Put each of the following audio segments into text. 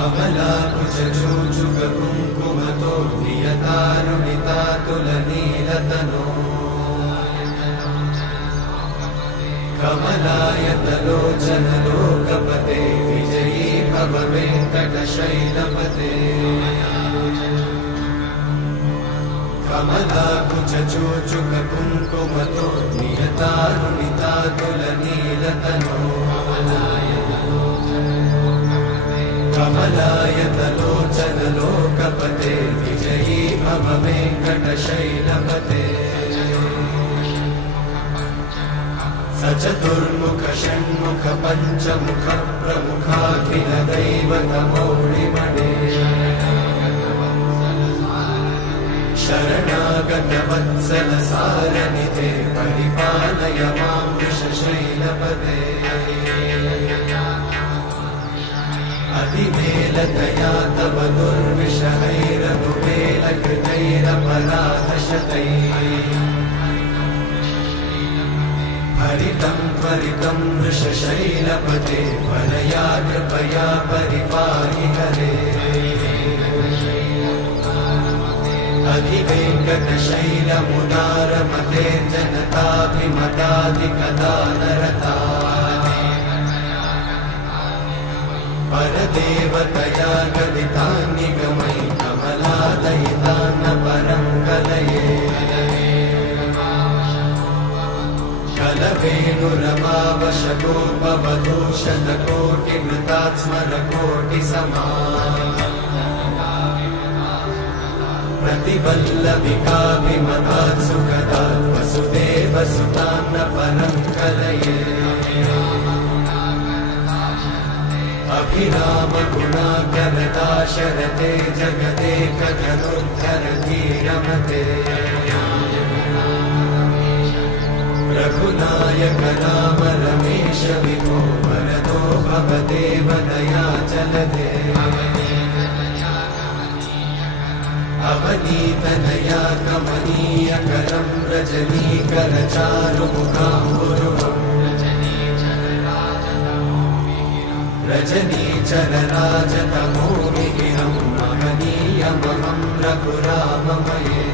कमलाकुचूचुककुङ्कुमतो नियतारुणितातुलनीलतनो कमलायतलोचनलोकपते विजयी भव वेङ्कटशैलपते कमलाकुचूचुककुङ्कुमतो नियतारुणितातुलनीलतनो कमलायतलोचनलोकपते विजयी भव वेङ्कटशैलपते सचतुर्मुख षण्मुख पञ्चमुख प्रमुखाखिल दैवतमौलिमणे शरणागत वत्सल सारनिधे परिपालय मां वृषशैलपते अतिवेलतया तव दुर्विषहैरनुवेलकृतैरपराधशतैः हरितं त्वरितं वृषशैलपते परया कृपया परिपाहि हरे अधिवेङ्कटशैलमुदारमते जनताभिमताधिकदानरता परदेवतया गदितान्निगमयि कमलादयितान्न परं कलये कलवेणुरमावशतोपवधूषणकोटिवृतात् स्मरकोटिसमा प्रतिवल्लविकाभिमतात् सुखदात् वसुदेवसुतान्न परं कलये अभिरामगुणाकरदाशरथे जगदेकधनुर्धरधीरमते रघुनायक राम रमेश विभो वरदो भवदेव दयाचलधे अवनीतनया कमनीयकरं रजनीकरचारुमुखाम्बुरुहम् रजनीचरराजतमोमिहिरं महनीयमहं रघुराममये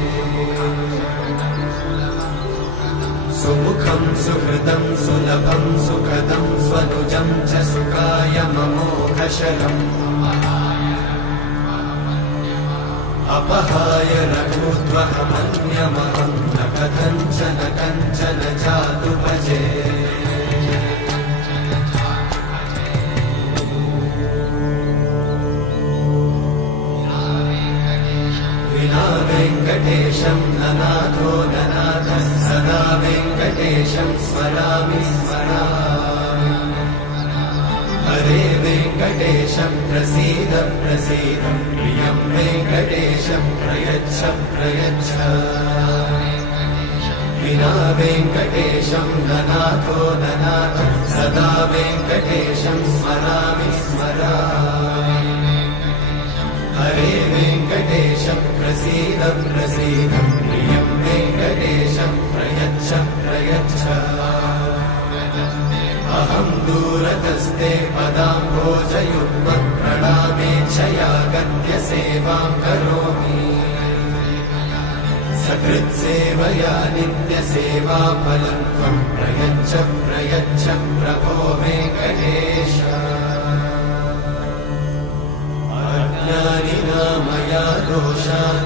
सुमुखं सुहृदं सुलभं सुखदं स्वनुजं च सुखायममोघशरम् अपहाय रघुत्वहमन्यमहं न कथञ्चन कञ्चन जातु भजे विना वेङ्कटेशं ननाथो ननाथः सदा वेङ्कटेशं स्मरामि स्मरामि हरे वेङ्कटेशं प्रसीद प्रसीद प्रियं वेङ्कटेशं प्रयच्छ प्रयच्छ विना वेङ्कटेशं ननाथो ननाथः सदा वेङ्कटेशं स्मरामि स्मरामि हरे वेङ्कटेशं प्रसीद प्रसीद प्रियं वेङ्कटेशं प्रयच्छ प्रयच्छ अहं दूरतस्ते पदाम्भोजयुग्मं प्रणामेच्छया गद्य सेवां करोमि सकृत्सेवया नित्यसेवाफलं त्वं प्रयच्छ प्रयच्छ प्रभो वेङ्कटेश अज्ञानिना मया दोषान्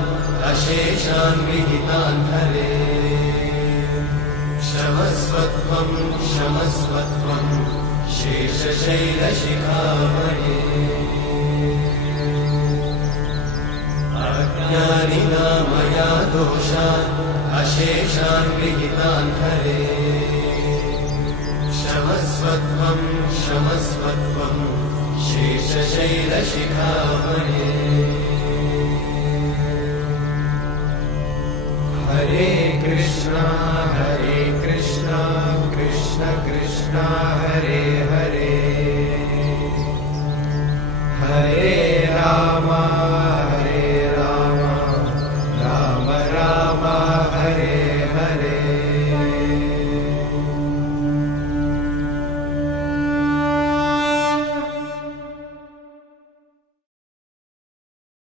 अशेषान् विहितान् हरे क्षमस्वत्वं क्षमस्वत्वं शेषशैलशिखामणे अज्ञानिना मया दोषान् अशेषान् विहितान् हरे क्षमस्वत्वं क्षमस्वत्वं शेषशैलशिखामणे हरे कृष्णा कृष्ण कृष्ण हरे हरे हरे